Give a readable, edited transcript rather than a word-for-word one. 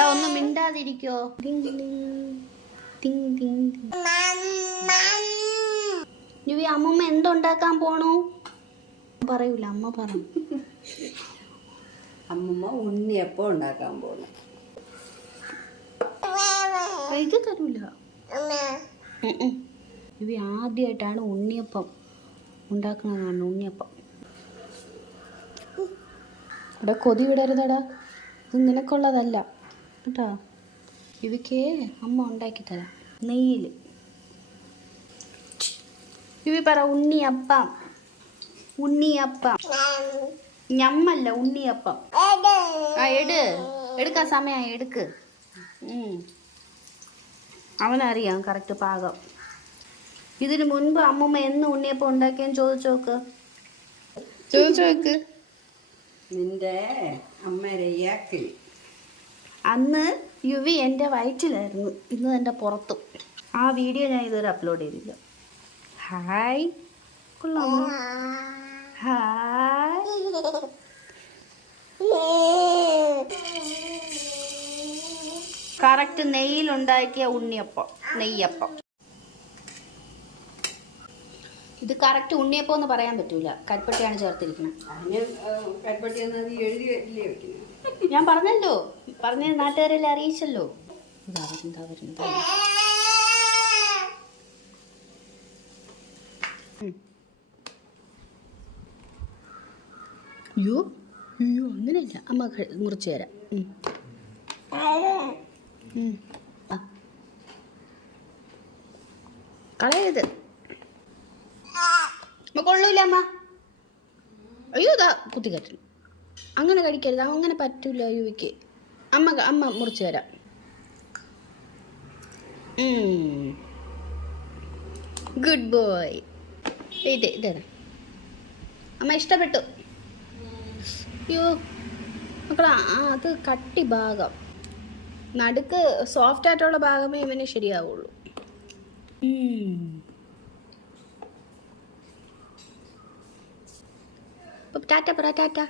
എടാ ഒന്ന് മിണ്ടാതിരിക്കോ. യുവി അമ്മമ്മ എന്തുണ്ടാക്കാൻ പോണു? പറയൂല, അമ്മ പറ. അമ്മമ്മ ഉണ്ണിയപ്പം ഉണ്ടാക്കാൻ പോണു. ഇത് തരൂല. യുവി ആദ്യമായിട്ടാണ് ഉണ്ണിയപ്പം ഉണ്ടാക്കുന്നതാണ്. ഉണ്ണിയപ്പം ഇവിടെ കൊതി വിടരുതടാ, ഇത് നിനക്കുള്ളതല്ല കേട്ടോ. യുവിക്ക് അമ്മ ഉണ്ടാക്കി തരാം നെയ്യിൽ. യുവി പറ ഉണ്ണിയപ്പം. ഉണ്ണിയപ്പം ഞമ്മല്ല ഉണ്ണിയപ്പം. ആ എടുക്കാൻ സമയമായി, എടുക്ക്. അവനറിയാം കറക്റ്റ് പാകം. ഇതിന് മുൻപ് അമ്മമ്മ എന്ന് ഉണ്ണിയപ്പം ഉണ്ടാക്കിയെന്ന് ചോദിച്ചോക്ക്. നിന്റെ അമ്മരയ്യാക്കിൽ അന്ന് യുവി എൻ്റെ വയറ്റിലായിരുന്നു, ഇന്ന് എൻ്റെ പുറത്തും. ആ വീഡിയോ ഞാൻ ഇതുവരെ അപ്ലോഡ് ചെയ്തില്ല. ഹായ്, കൊള്ളാമോ? ഹായ്. കറക്റ്റ് നെയ്യിലുണ്ടാക്കിയ ഉണ്ണിയപ്പം, നെയ്യപ്പം. ഇത് കറക്റ്റ് ഉണ്ണിയപ്പം എന്ന് പറയാൻ പറ്റൂല, കരിപ്പട്ടിയാണ് ചേർത്തിരിക്കുന്നത്. ഞാൻ പറഞ്ഞല്ലോ, പറഞ്ഞ നാട്ടുകാരെല്ലാം അറിയിച്ചല്ലോ. അയ്യോ അയ്യോ, അങ്ങനെയല്ല, അമ്മ മുറിച്ചു തരാം. കളയരുത്, കൊള്ളൂല അമ്മ. അയ്യോ ഇതാ കുത്തിക്കറ്റു. അങ്ങനെ കഴിക്കരുത്, അങ്ങനെ പറ്റൂല യുവിക്ക്. അമ്മ മുറിച്ചു തരാം. Good boy. ഇതാ അമ്മ ഇഷ്ടപ്പെട്ടു. അയ്യോ മക്കളാ, അത് കട്ടി ഭാഗം, നടുക്ക് സോഫ്റ്റ് ആയിട്ടുള്ള ഭാഗമേ ഇവന് ശരിയാവുള്ളൂ. ടാറ്റ പറ, ടാറ്റ.